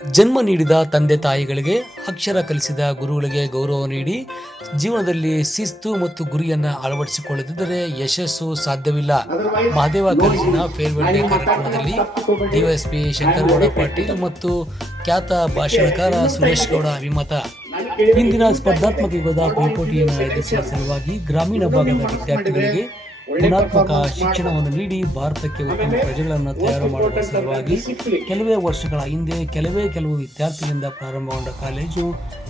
ಜನ್ಮ ನೀಡಿದ ತಂದೆ ತಾಯಿಗಳಿಗೆ ಅಕ್ಷರ ಕಲಿಸಿದ ಗುರುಗಳಿಗೆ ಗೌರವ ನೀಡಿ ಜೀವನದಲ್ಲಿ ಶಿಸ್ತು ಮತ್ತು ಗುರಿಯನ್ನು ಅಳವಡಿಸಿಕೊಳ್ಳದಿದ್ದರೆ ಯಶಸ್ಸು ಸಾಧ್ಯವಿಲ್ಲ. ಮಹದೇವ ಕಾಲೇಜಿನ ಫೇರ್ವೆಲ್ ಡೇ ಕಾರ್ಯಕ್ರಮದಲ್ಲಿ ಡಿವೈಎಸ್ಪಿ ಶಂಕರಗೌಡ ಪಾಟೀಲ್ ಮತ್ತು ಖ್ಯಾತ ಭಾಷಣಕಾರ ಸುರೇಶ್ ಗೌಡ ಅಭಿಮತ. ಇಂದಿನ ಸ್ಪರ್ಧಾತ್ಮಕ ಯುಗದ ಪೈಪೋಟಿಯನ್ನು ಎದುರಿಸುವ ಸಲುವಾಗಿ ಗ್ರಾಮೀಣ ಭಾಗದ ವಿದ್ಯಾರ್ಥಿಗಳಿಗೆ ಗುಣಾತ್ಮಕ ಶಿಕ್ಷಣವನ್ನು ನೀಡಿ ಭಾರತಕ್ಕೆ ಉತ್ತಮ ಪ್ರಜೆಗಳನ್ನು ತಯಾರು ಮಾಡುವ ಸಲುವಾಗಿ ಕೆಲವೇ ವರ್ಷಗಳ ಹಿಂದೆ ಕೆಲವೇ ಕೆಲವು ವಿದ್ಯಾರ್ಥಿಗಳಿಂದ ಪ್ರಾರಂಭಗೊಂಡ ಕಾಲೇಜು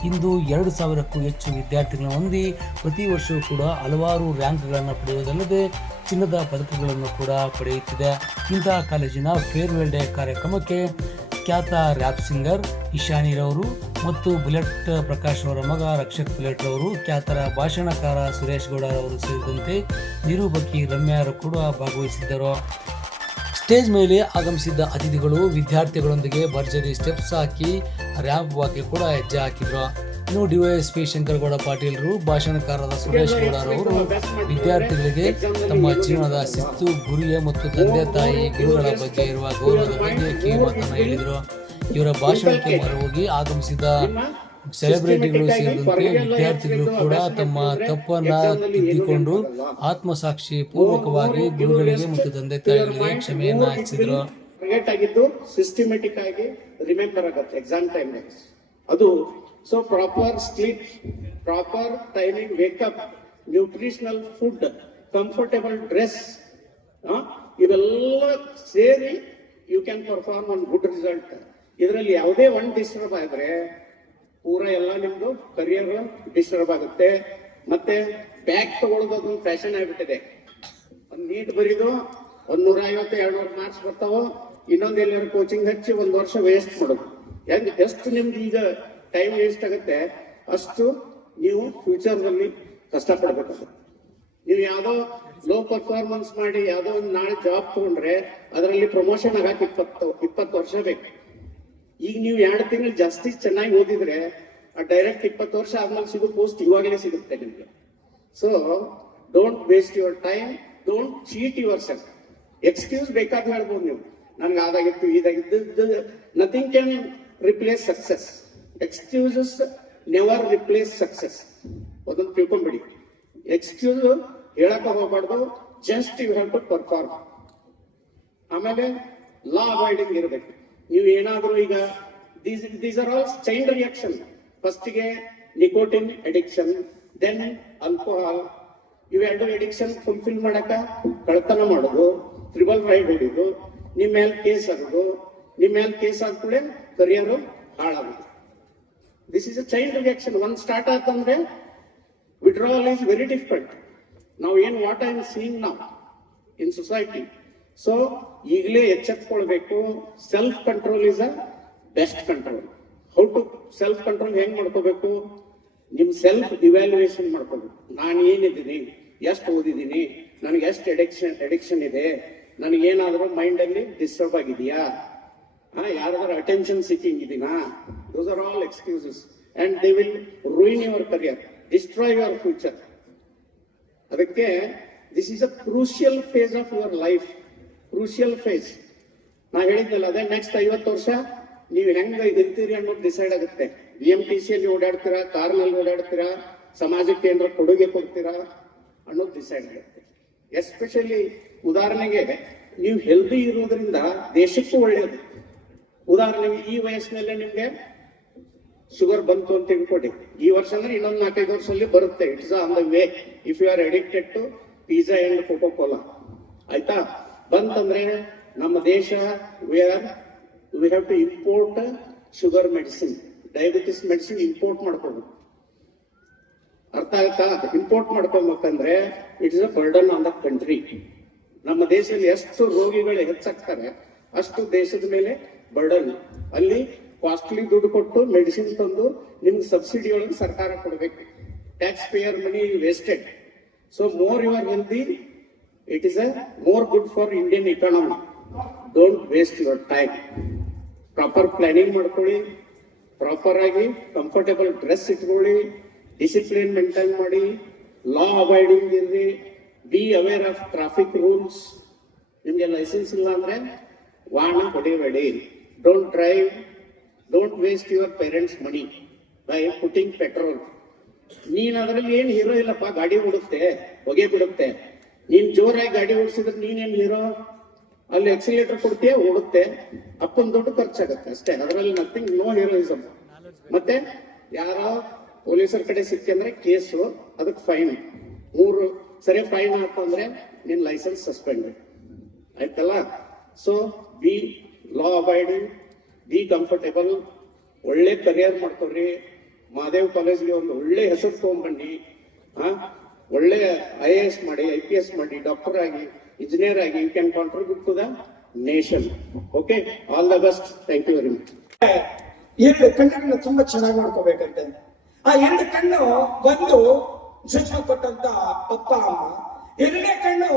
ಇಂದು ಎರಡು ಸಾವಿರಕ್ಕೂ ಹೆಚ್ಚು ವಿದ್ಯಾರ್ಥಿಗಳನ್ನು ಹೊಂದಿ ಪ್ರತಿ ವರ್ಷವೂ ಕೂಡ ಹಲವಾರು ರ್ಯಾಂಕ್ಗಳನ್ನು ಪಡೆಯುವುದಲ್ಲದೆ ಚಿನ್ನದ ಪದಕಗಳನ್ನು ಕೂಡ ಪಡೆಯುತ್ತಿದೆ. ಇಂತಹ ಕಾಲೇಜಿನ ಫೇರ್ವೆಲ್ ಡೇ ಕಾರ್ಯಕ್ರಮಕ್ಕೆ ಖ್ಯಾತ ರ್ಯಾಪ್ ಸಿಂಗರ್ ಇಶಾನಿರವರು ಮತ್ತು ಬುಲೆಟ್ ಪ್ರಕಾಶ್ ಅವರ ಮಗ ರಕ್ಷಕ್ ಬುಲೆಟ್ ರವರು, ಖ್ಯಾತರ ಭಾಷಣಕಾರ ಸುರೇಶ್ ಗೌಡ ಅವರು ಸೇರಿದಂತೆ ನಿರೂಪಕಿ ರಮ್ಯಾರು ಕೂಡ ಭಾಗವಹಿಸಿದ್ದರು. ಸ್ಟೇಜ್ ಮೇಲೆ ಆಗಮಿಸಿದ್ದ ಅತಿಥಿಗಳು ವಿದ್ಯಾರ್ಥಿಗಳೊಂದಿಗೆ ಭರ್ಜರಿ ಸ್ಟೆಪ್ಸ್ ಹಾಕಿ ರ್ಯಾಪ್ ವಾಕ್ಯ ಕೂಡ ಹೆಜ್ಜೆ ಹಾಕಿದ್ರು. ಇನ್ನು ಡಿವೈಎಸ್ಪಿ ಶಂಕರಗೌಡ ಪಾಟೀಲರು ಭಾಷಣಕಾರರಾದ ಸುರೇಶ್ ಗೌಡರವರು ವಿದ್ಯಾರ್ಥಿಗಳಿಗೆ ತಮ್ಮ ಜೀವನದ ಶಿಸ್ತು, ಗುರಿಯ ಮತ್ತು ತಂದೆ ತಾಯಿ ಗುರುಗಳ ಬಗ್ಗೆ ಇರುವ ಗೌರವದ ಬಗ್ಗೆ ಕಿವಿಮಾತನ್ನು ಹೇಳಿದರು. ಇವರ ಭಾಷಣಕ್ಕೆ ಮರವಾಗಿ ಆಗಮಿಸಿದ ಸೆಲೆಬ್ರಿಟಿಗಳು ಸೇರಿದಂತೆ ವಿದ್ಯಾರ್ಥಿಗಳು ಕೂಡ ತಮ್ಮ ತಪ್ಪನ್ನು ತಿದ್ದಿಕೊಂಡು ಆತ್ಮಸಾಕ್ಷಿ ಪೂರ್ವಕವಾಗಿ ಗುರುಗಳಿಗೆ ಮತ್ತು ತಂದೆ ತಾಯಿಗಳಿಗೆ ಕ್ಷಮೆಯನ್ನು ಹಚ್ಚಿದ್ರು. ಸಿಸ್ಟಮೆಟಿಕ್ ಆಗಿ ರಿಮೆಂಬರ್ ಆಗುತ್ತೆ ಎಕ್ಸಾಮ್ ಟೈಮ್ ಅದು so proper sleep proper timing wake up nutritional food comfortable dress ಇವೆಲ್ಲ ಸೇರಿ you can perform one good result ಇದರಲ್ಲಿ ಯಾವುದೇ ಒಂದು ಡಿಸ್ಟರ್ಬ್ ಆದರೆ ಪೂರ ಎಲ್ಲ ನಿಮ್ದು ಕರಿಯರ್ ಡಿಸ್ಟರ್ಬ್ ಆಗುತ್ತೆ. ಮತ್ತೆ ಬ್ಯಾಗ್ ತಗೊಳ್ಳೋದು ಫ್ಯಾಷನ್ ಆಗಿಬಿಟ್ಟಿದೆ. ಒಂದು ನೀಟ್ ಬರೀದು ಒಂದು ನೂರ ಐವತ್ತು ಎರಡು ನೂರು ಮಾರ್ಕ್ಸ್ ಬರ್ತಾವೋ, ಇನ್ನೊಂದು ಎಲ್ಲರೂ ಕೋಚಿಂಗ್ ಹಚ್ಚಿ ಒಂದು ವರ್ಷ ವೇಸ್ಟ್ ಮಾಡೋದು. ಹೆಂಗೆ, ಎಷ್ಟು ನಿಮ್ದು ಈಗ ಟೈಮ್ ವೇಸ್ಟ್ ಆಗುತ್ತೆ, ಅಷ್ಟು ನೀವು ಫ್ಯೂಚರ್ನಲ್ಲಿ ಕಷ್ಟಪಡ್ಬೇಕಾಗುತ್ತೆ ನೀವು ಯಾವುದೋ ಲೋ ಪರ್ಫಾರ್ಮೆನ್ಸ್ ಮಾಡಿ, ಯಾವುದೋ ಒಂದು ನಾಳೆ ಜಾಬ್ ತಗೊಂಡ್ರೆ ಅದರಲ್ಲಿ ಪ್ರಮೋಷನ್ ಆಗಕ್ಕೆ ಇಪ್ಪತ್ತು ಇಪ್ಪತ್ತು ವರ್ಷ ಬೇಕು. ಈಗ ನೀವು ಎರಡು ತಿಂಗಳು ಜಾಸ್ತಿ ಚೆನ್ನಾಗಿ ಓದಿದ್ರೆ, ಆ ಡೈರೆಕ್ಟ್ ಇಪ್ಪತ್ತು ವರ್ಷ ಆದ್ಮೇಲೆ ಸಿಗೋ ಪೋಸ್ಟ್ ಇವಾಗಲೇ ಸಿಗುತ್ತೆ ನಿಮ್ಗೆ. So don't waste your time don't cheat yourself excuse ಬೇಕಾದ ಹೇಳ್ಬೋದು ನೀವು. ನನ್ಗೆ ಅದಾಗಿತ್ತು ಇದಾಗಿದ್ದು nothing can replace success excuses never replace success ಅದನ್ನು ತಿಳ್ಕೊಂಬಿಡಿ ಎಕ್ಸ್ಕ್ಯೂಸ್ ಹೇಳಕ್ ಹೋಗ್ಬಾರ್ದು just you have to perform ಆಮೇಲೆ ಲಾ ಅವಾಯ್ಡಿಂಗ್ ಇರಬೇಕು. ನೀವು ಏನಾದರೂ ಈಗ these these are all chain reaction ಫಸ್ಟಿಗೆ ನಿಕೋಟಿನ್ ಅಡಿಕ್ಷನ್ ದೆನ್ ಆಲ್ಕೋಹಾಲ್ ಇವೆರಡು ಅಡಿಕ್ಷನ್ ಫುಲ್ಫಿಲ್ ಮಾಡಕ ಕಳ್ತನ ಮಾಡೋದು ತ್ರಿಬಲ್ ರೈಡ್ ಹಿಡಿದು ನಿಮ್ಮ ಮೇಲೆ ಕೇಸ್ ಆಗೋದು ನಿಮ್ಮ ಮೇಲೆ ಕೇಸ್ ಆದ್ಕೂಳೆ career ಹಾಳಾಗೋದು. This is a chain reaction ಒಂದ್ ಸ್ಟಾರ್ಟ್ ಆತಂದ್ರೆ ವಿಡ್ರಾವಲ್ ಈಸ್ ವೆರಿ ಡಿಫಿಕಲ್ಟ್ ನಾವು ಏನ್ ವಾಟ್ ಐ ಆಮ್ ಸೀಯಿಂಗ್ ನಾವು ಇನ್ ಸೊಸೈಟಿ ಸೊ ಈಗಲೇ ಎಚ್ಚೆತ್ಕೊಳ್ಬೇಕು. Self control is a best control how to self control ಹೆಂಗ್ ಮಾಡ್ಕೋಬೇಕು? ನಿಮ್ ಸೆಲ್ಫ್ ಇವ್ಯಾಲ್ಯೂಯೇಷನ್ ಮಾಡ್ಕೋಬೇಕು. ನಾನು ಏನಿದ್ದೀನಿ? ಎಷ್ಟು ಓದಿದ್ದೀನಿ? ನನಗೆ ಎಷ್ಟು ಎಡಿಕ್ಷನ್ ಎಡಿಕ್ಷನ್ ಇದೆ? ನನಗೇನಾದರೂ ಮೈಂಡಲ್ಲಿ ಡಿಸ್ಟರ್ಬ್ ಆಗಿದೆಯಾ? ಯಾರಾದ್ರೂ attention seeking ಇದೀನಾ? Those are all excuses and they will ruin your career destroy your future ಅದಕ್ಕೆ this is a crucial phase of your life crucial phase ನಾ ಹೇಳಿದ್ನಲ್ಲ, ಅದೇ ನೆಕ್ಸ್ಟ್ ಐವತ್ತು ವರ್ಷ, ನೀವು ಹೆಂಗ ಇರ್ತೀರಿ ಅನ್ನೋದು ಡಿಸೈಡ್ ಆಗುತ್ತೆ. ಬಿ ಎಂ ಟಿ ಸಿಯಲ್ಲಿ ಓಡಾಡ್ತೀರಾ, ಕಾರ್ನಲ್ಲಿ ಓಡಾಡ್ತೀರಾ, ಸಮಾಜಕ್ಕೆ ಏನಾರ ಕೊಡುಗೆ ಕೊಡ್ತೀರಾ ಅನ್ನೋದು ಡಿಸೈಡ್ ಆಗುತ್ತೆ. ಎಸ್ಪೆಷಲಿ ಉದಾಹರಣೆಗೆ, ನೀವು ಹೆಲ್ದಿ ಇರೋದ್ರಿಂದ ದೇಶಕ್ಕೂ ಒಳ್ಳೆಯದು ಉದಾಹರಣೆಗೆ ಈ ವಯಸ್ಸಿನಲ್ಲೇ ನಿಮ್ಗೆ ಶುಗರ್ ಬಂತು ಅಂತ ತಿಳ್ಕೊಡಿ. ಈ ವರ್ಷ ಅಂದ್ರೆ ಇನ್ನೊಂದು ನಾಲ್ಕೈದು ವರ್ಷದಲ್ಲಿ ಬರುತ್ತೆ. It's on the way if you are addicted to pizza and coca cola ಆಯ್ತಾ? ಬಂತಂದ್ರೆ ನಮ್ಮ ದೇಶ we are we have to import sugar medicine diabetes medicine import ಮಾಡ್ಕೋಬೇಕು ಅರ್ಥ ಆಯ್ತಾ? Import ಮಾಡ್ಕೊಬೇಕಂದ್ರೆ it's a burden on the country ನಮ್ಮ ದೇಶದಲ್ಲಿ ಎಷ್ಟು ರೋಗಿಗಳು ಹೆಚ್ಚಾಗ್ತಾರೆ, ಅಷ್ಟು ದೇಶದ ಮೇಲೆ ಬರ್ಡನ್ ಅಲ್ಲಿ ಕಾಸ್ಟ್ಲಿ ದುಡ್ಡು ಕೊಟ್ಟು ಮೆಡಿಸಿನ್ ತಂದು ನಿಮ್ಗೆ ಸಬ್ಸಿಡಿ ಒಳಗೆ ಸರ್ಕಾರ ಕೊಡಬೇಕು. Tax payer money wasted so more your healthy it is a more good for Indian economy don't waste your time proper planning ಮಾಡ್ಕೊಳ್ಳಿ. ಪ್ರಾಪರ್ ಆಗಿ ಕಂಫರ್ಟೇಬಲ್ ಡ್ರೆಸ್ ಇಟ್ಕೊಳ್ಳಿ. ಡಿಸಿಪ್ಲಿನ್ ಮೇಂಟೈನ್ ಮಾಡಿ. ಲಾ ಅವಾಯ್ಡಿಂಗ್ ಇರ್ರಿ. Be aware of traffic rules ನಿಮಗೆ licence ಇಲ್ಲ ಅಂದ್ರೆ ವಾಹನ ಹೊಡಿಬೇಡಿ. Don't drive don't waste your parents money by putting petrol ನೀನ್ ಅದರಲ್ಲಿ ಏನ್ ಹೀರೋ ಇಲ್ಲಪ್ಪ? ಗಾಡಿ ಓಡುತ್ತೆ, ಹೊಗೆ ಬಿಡುತ್ತೆ. ನೀನ್ ಜೋರಾಗಿ ಗಾಡಿ ಓಡಿಸಿದ್ರೆ ನೀನೇನ್ ಹೀರೋ ಅಲ್ಲಿ ಎಕ್ಸಿಲೇಟರ್ ಕೊಡ್ತೀಯ? ಓಡುತ್ತೆ. ಅಪ್ಪನ್ ದುಡ್ಡು ಖರ್ಚಾಗತ್ತೆ ಅಷ್ಟೇ. ಅದರಲ್ಲಿ ನಥಿಂಗ್ ನೋ ಹೀರೋಯಿಸಮ್ ಮತ್ತೆ ಯಾರೋ ಪೊಲೀಸರ ಕಡೆ ಸಿಕ್ಕಂದ್ರೆ ಕೇಸು, ಅದಕ್ಕೆ ಫೈನ್ ಮೂರು ಸರಿ ಫೈನ್ ಅಂದ್ರೆ ನಿನ್ ಲೈಸೆನ್ಸ್ ಸಸ್ಪೆಂಡ್ ಆಯ್ತಲ್ಲ? So be law abiding be comfortable ಒಳ್ಳೆ ಕರಿಯರ್ ಮಾಡ್ಕೊಳ್ರಿ. ಮಹಾದೇವ್ ಕಾಲೇಜ್ಗೆ ಒಂದು ಒಳ್ಳೆ ಹೆಸರು ತಗೊಂಡ್ಬನ್ನಿ. ಹಾ? ಒಳ್ಳೆ ಐ ಎ ಎಸ್ ಮಾಡಿ ಐ ಪಿ ಎಸ್ ಮಾಡಿ ಡಾಕ್ಟರ್ ಆಗಿ ಇಂಜಿನಿಯರ್ ಆಗಿ you can contribute to the nation okay all the best thank you very much ಎರಡು ತುಂಬಾ ಚೆನ್ನಾಗಿ ಮಾಡ್ಕೋಬೇಕಂತೆ. ಆ ಎರಡು ಕಣ್ಣು ಬಂದು ಜನ್ಮ ಕೊಟ್ಟಂತ ಅಪ್ಪ ಅಮ್ಮ. ಎರಡನೇ ಕಣ್ಣು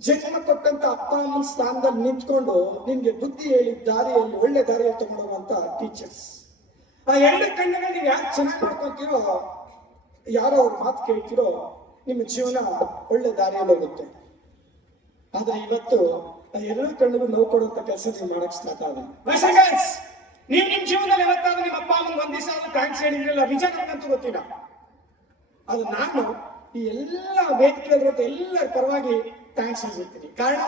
ಜನ್ಮ ಕೊಟ್ಟಂತ ಅಪ್ಪ ಅಮ್ಮನ ಸ್ಥಾನದಲ್ಲಿ ನಿಂತ್ಕೊಂಡು ನಿಮ್ಗೆ ಬುದ್ಧಿ ಹೇಳಿ, ದಾರಿಯಲ್ಲಿ, ಒಳ್ಳೆ ದಾರಿಯಲ್ಲಿ ತಗೊಂಡೋಗುವಂತ ಟೀಚರ್ಸ್ ಆ ಎರಡು ಕಣ್ಣುಗಳು ನೀವು ಯಾಕೆ ಚೆನ್ನಾಗಿ ಮಾಡ್ಕೊತೀರೋ ಯಾರೋ ಅವ್ರ ಮಾತು ಕೇಳ್ತಿರೋ, ನಿಮ್ಮ ಜೀವನ ಒಳ್ಳೆ ದಾರಿಯಲ್ಲಿ ಹೋಗುತ್ತೆ. ಆದ್ರೆ ಇವತ್ತು ಆ ಎರಡು ಕಣ್ಣಿಗೂ ನೋವು ಕೊಡುವಂತ ಕೆಲಸ ನೀವು ಮಾಡಕ್ ಸ್ಟಾರ್ಟ್ ಆದ ನೀವು ನಿಮ್ ಜೀವನದಲ್ಲಿ ಯಾವತ್ತಾದ್ರೂ ನಿಮ್ಮ ಅಪ್ಪ ಅಮ್ಮನ ಒಂದ್ ದಿವಸ ಥ್ಯಾಂಕ್ಸ್ ಹೇಳಿದ್ರಲ್ಲ ನಿಜ ಅಂತ ಗೊತ್ತಿಲ್ಲ. ಅದು ನಾನು ಈ ಎಲ್ಲ ವೇದಿಕೆಯಲ್ಲಿರೋ ಎಲ್ಲರ ಪರವಾಗಿ ಥ್ಯಾಂಕ್ಸ್ ಹೇಳ್ತೀನಿ ಕಾರಣ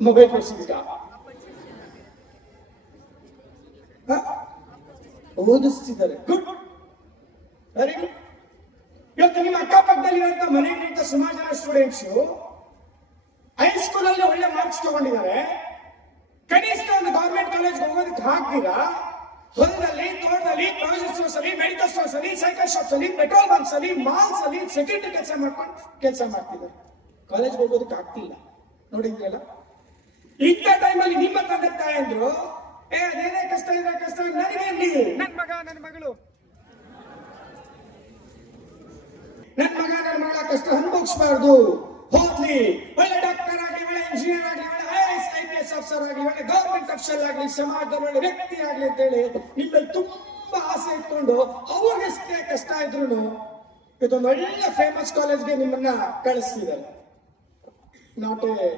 ಮೊಬೈಲ್ ಕೊಡ್ಸಿದ್ದೀರಾ? ಓದಿಸ್ತಿದ್ದಾರೆ ಗುಡ್ ವೆರಿ ಗುಡ್ ಇವತ್ತು ನಿಮ್ಮ ಅಕ್ಕಪಕ್ಕದಲ್ಲಿರುವಂತ ಮನೆಯಲ್ಲಿರುವಂತ ಸುಮಾರು ಜನ ಸ್ಟೂಡೆಂಟ್ಸ್ ಹೈಸ್ಕೂಲ್ ಅಲ್ಲಿ ಒಳ್ಳೆ ಮಾರ್ಕ್ಸ್ ತಗೊಂಡಿದ್ದಾರೆ ಕನಿಷ್ಠ ಒಂದು ಗವರ್ಮೆಂಟ್ ಕಾಲೇಜ್ ಹೋಗೋದಕ್ಕೆ ಹಾಕ್ತೀರಾ ಹೊಲದಲ್ಲಿ, ತೋಟದಲ್ಲಿ, ಪ್ರಾಜೆಕ್ಟ್ ಸ್ಟೋರ್ಸ್ ಅಲ್ಲಿ ಮೆಡಿಕಲ್ ಸ್ಟೋರ್ಸ್ ಅಲ್ಲಿ ಸೈಕಲ್ ಶಾಪ್ಸ್ ಅಲ್ಲಿ ಪೆಟ್ರೋಲ್ ಬಂಕ್ಸ್ ಅಲ್ಲಿ ಮಾಲ್ಸ್ ಅಲ್ಲಿ ಸೆಕ್ಯೂರಿಟಿ ಕೆಲಸ ಮಾಡ್ಕೊಂಡು ಕೆಲಸ ಮಾಡ್ತಿದ್ದಾರೆ. ಕಾಲೇಜ್ ಹೋಗೋದಕ್ಕೆ ಆಗ್ತಿಲ್ಲ. ನೋಡಿದ್ರಲ್ಲ? ಇಂಥ ಟೈಮಲ್ಲಿ ನಿಮ್ಮ ತಂದೆ ತಾಯಂದ್ರು, ಏ, ಅದೇನೇ ಕಷ್ಟ ಇದೆ ಕಷ್ಟ ನನಗೆ ನನ್ನ ನನ್ ಮಗ ನನ್ನ ಮಗಳು. ನನ್ನ ಮಗ ನನ್ನ ಮಗಳ ಕಷ್ಟ ಅನುಭವಿಸಬಾರ್ದು. ಹೋಗ್ಲಿ. ಒಳ್ಳೆ ಡಾಕ್ಟರ್ ಆಗಲಿ, ಒಳ್ಳೆ ಇಂಜಿನಿಯರ್ ಆಗಲಿ ಆಫೀಸರ್ ಆಗಲಿ ಒಳ್ಳೆ ಗೌರ್ಮೆಂಟ್ ಅಫಿಷಿಯಲ್ ಆಗಲಿ ಸಮಾಜದ ಒಳ್ಳೆ ವ್ಯಕ್ತಿ ಆಗಲಿ ಅಂತ ಹೇಳಿ ನಿಮ್ಮಲ್ಲಿ ತುಂಬಾ ಆಸೆ ಇಟ್ಕೊಂಡು ಅವ್ರಿಗೆ ಎಷ್ಟೇ ಕಷ್ಟ ಇದ್ರು ಇದೊಂದು ಒಳ್ಳೆ ಫೇಮಸ್ ಕಾಲೇಜ್ಗೆ ನಿಮ್ಮನ್ನ ಕಳಿಸ್ತಿದ್ದಾರೆ. ನಾಟ್ ಎ